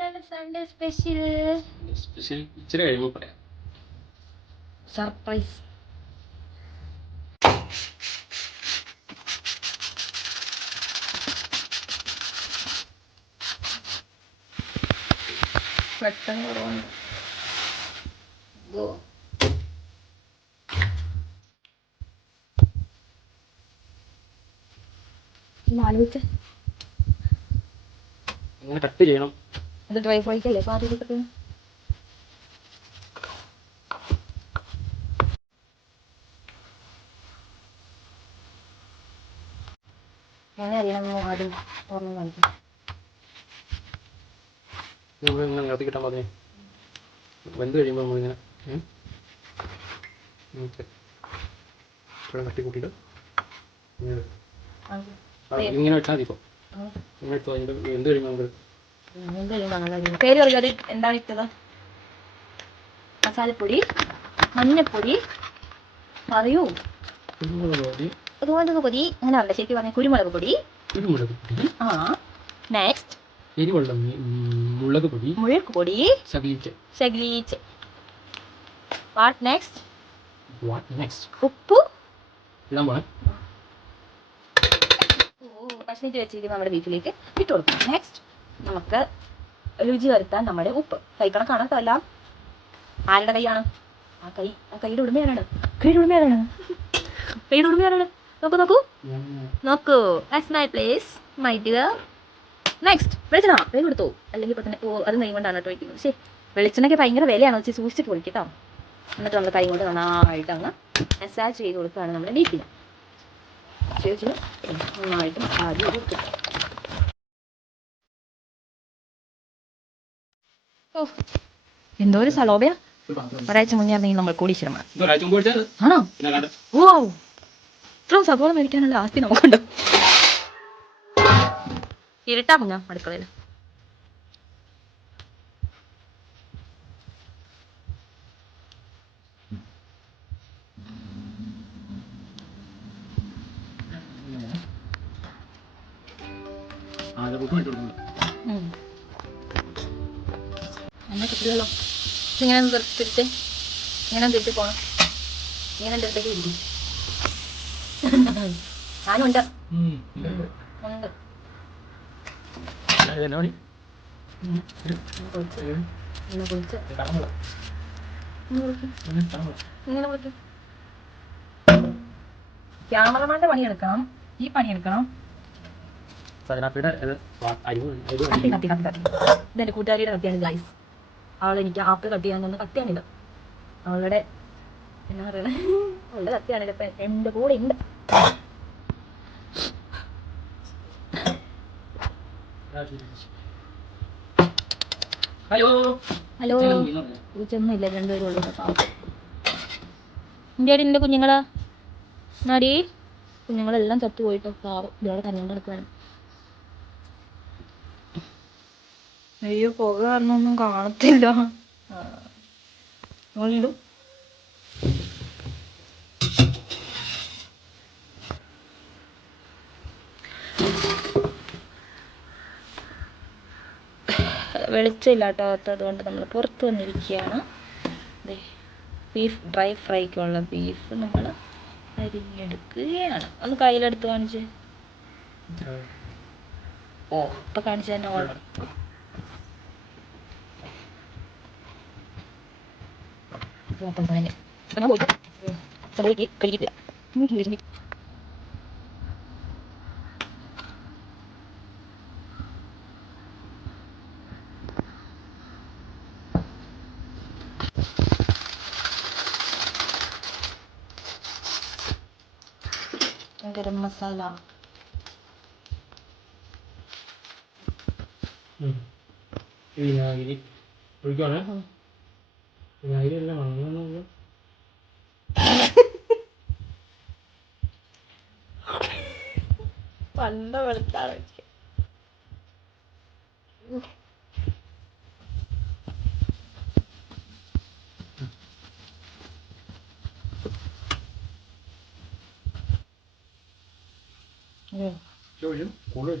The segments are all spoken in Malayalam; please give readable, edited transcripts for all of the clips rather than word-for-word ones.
Sunday special. Special ഇച്ചിരി കഴിയുമ്പോൾ പറയാം. Surprise. പെട്ടെന്ന് കുറവുണ്ട്. ആലോചിച്ച് അങ്ങനെ കട്ട് ചെയ്യണം. അത് ഡ്രൈ ഫ്രൈക്കല്ലേ പാതിരിക്കട്ടെ. എങ്ങനെ അറിയണം ആദ്യം ഓർമ്മ കാണിക്കും. നമ്മളിങ്ങനെ നിരത്തി കിട്ടാൻ പറഞ്ഞേ വെന്ത് കഴിയുമ്പോൾ നമ്മളിങ്ങനെ തട്ടി കൂട്ടിയിട്ട് ഇങ്ങനെ വെച്ചാൽ മതി. ഇപ്പോൾ ഇങ്ങനെ എടുത്തോ. അതിൻ്റെ വെന്ത് കഴിയുമ്പോൾ നമുക്ക് പേര് പറയുക. അത് എന്താണ് ഇട്ടത്? മസാലപ്പൊടി, മഞ്ഞപ്പൊടി, പറയൂ. കുരുമുളക് പൊടി. കുരുമുളക് പൊടി അങ്ങനെ അല്ല, ശരിക്കും പറഞ്ഞാൽ കുരുമുളക് പൊടി. കുരുമുളക് പൊടി. ആ, നെക്സ്റ്റ് എരിവുള്ള മുളക് പൊടി. മുളക് പൊടി. ശകലീച്ച്. What next? ഉപ്പ് എല്ലാം പോലെ കഷ്ണിച്ച് വെച്ചിരിക്കുന്ന നമ്മുടെ ബീഫിലേക്ക് ഇട്ട് കൊടുക്കും. നെക്സ്റ്റ് നമുക്ക് രുചി വരുത്താൻ നമ്മുടെ ഉപ്പ്. കൈക്കണക്കാണ് കേട്ടോ. ആരുടെ കൈയാണ്? കൈയുടെ ഉടമയാരാണ്? നോക്കൂ. That's my place, my dear. Next വെളിച്ചെണ്ണ. വേഗം കൊടുത്തു, അല്ലെങ്കിൽ ഇപ്പൊ തന്നെ അത് നെയ്യ് കൊണ്ടാണ് കേട്ടോ വയ്ക്കുന്നത്. ശരി, വെളിച്ചെണ്ണയ്ക്ക് ഭയങ്കര വിലയാണ്. വെച്ച് സൂക്ഷിച്ചിട്ട് പൊളിക്കട്ടോ. എന്നിട്ട് നമ്മൾ കൈ കൊണ്ട് നന്നായിട്ട് അങ്ങ് മസാജ് ചെയ്ത് കൊടുക്കുകയാണ് നമ്മുടെ ബീഫിന്. നന്നായിട്ട് മസാജ് ചെയ്ത് കൊടുക്കുക. ഓ, എന്തോ ഒരു സലോബയാ. ഒരാഴ്ച മുന്നേ ആണെങ്കിൽ നമ്മൾ കോടീശ്വരന്മാർ. ആണോ? ഓ, ഇത്രയും സബോള മേടിക്കാനുള്ള ആസ്തി നമുക്കുണ്ട്. ഇരുട്ടാ കുഞ്ഞാ അടുക്കളയിൽ. കിട്ടില്ലല്ലോ. ഇങ്ങനെ തിരിച്ച് ഇങ്ങനെ തിരിച്ച് പോണം. ഇങ്ങനെ എൻ്റെ അടുത്തേക്ക് ഇരിക്കും. ഞാനും ഉണ്ട്. ക്യാമറമാന്റെ പണിയെടുക്കണം, ഈ പണിയെടുക്കണം. ഇതെന്റെ കൂട്ടുകാരിയുടെ കത്തിയാണ് ഗൈസ്. അവളെനിക്ക് ആപ്പ് കട്ട് ചെയ്യാനൊന്ന് കത്തിയാണിത്. അവളുടെ എന്നാ പറയണേ, അവളുടെ കത്തിയാണിത്. ഇപ്പം എൻ്റെ കൂടെ ഉണ്ട്. ഹലോ. പൂച്ചൊന്നുമില്ല, രണ്ടുപേരും ഉള്ളു. എൻ്റെ കുഞ്ഞുങ്ങളാ നാടി. കുഞ്ഞുങ്ങളെല്ലാം ചത്തു പോയിട്ടോ. പാവം ഇതോടെ കരഞ്ഞോണ്ട് നടക്കുകയാണ്. അയ്യോ, പുക കാരണമൊന്നും കാണത്തില്ല. വെളിച്ചമില്ല കേട്ടോ. അതുകൊണ്ട് നമ്മൾ പുറത്ത് വന്നിരിക്കുകയാണ്. ബീഫ് ഡ്രൈ ഫ്രൈക്കുള്ള ബീഫ് നമ്മൾ അരിഞ്ഞെടുക്കുകയാണ്. ഒന്ന് കയ്യിലെടുത്ത് കാണിച്ച്. ഓ, ഇപ്പം കാണിച്ചു തന്നെ ഓൾറെഡി. കഴിക്കില്ല. ഗരം മസാല. വിനാഗിരി ഒഴിക്കുവാണ്. വിനാഗിരി എല്ലാം വാങ്ങുന്നു. പണ്ട വെളുത്താണ്. കൂടുതൽ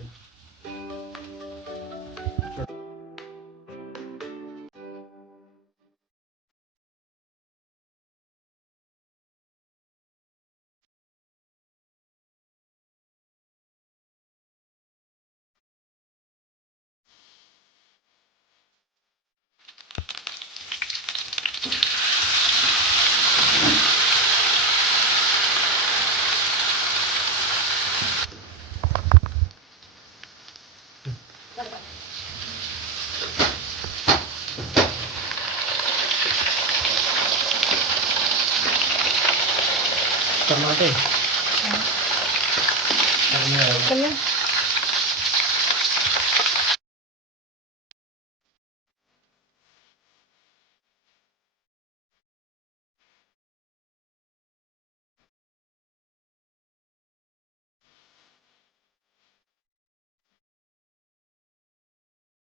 Tomato. Kanya.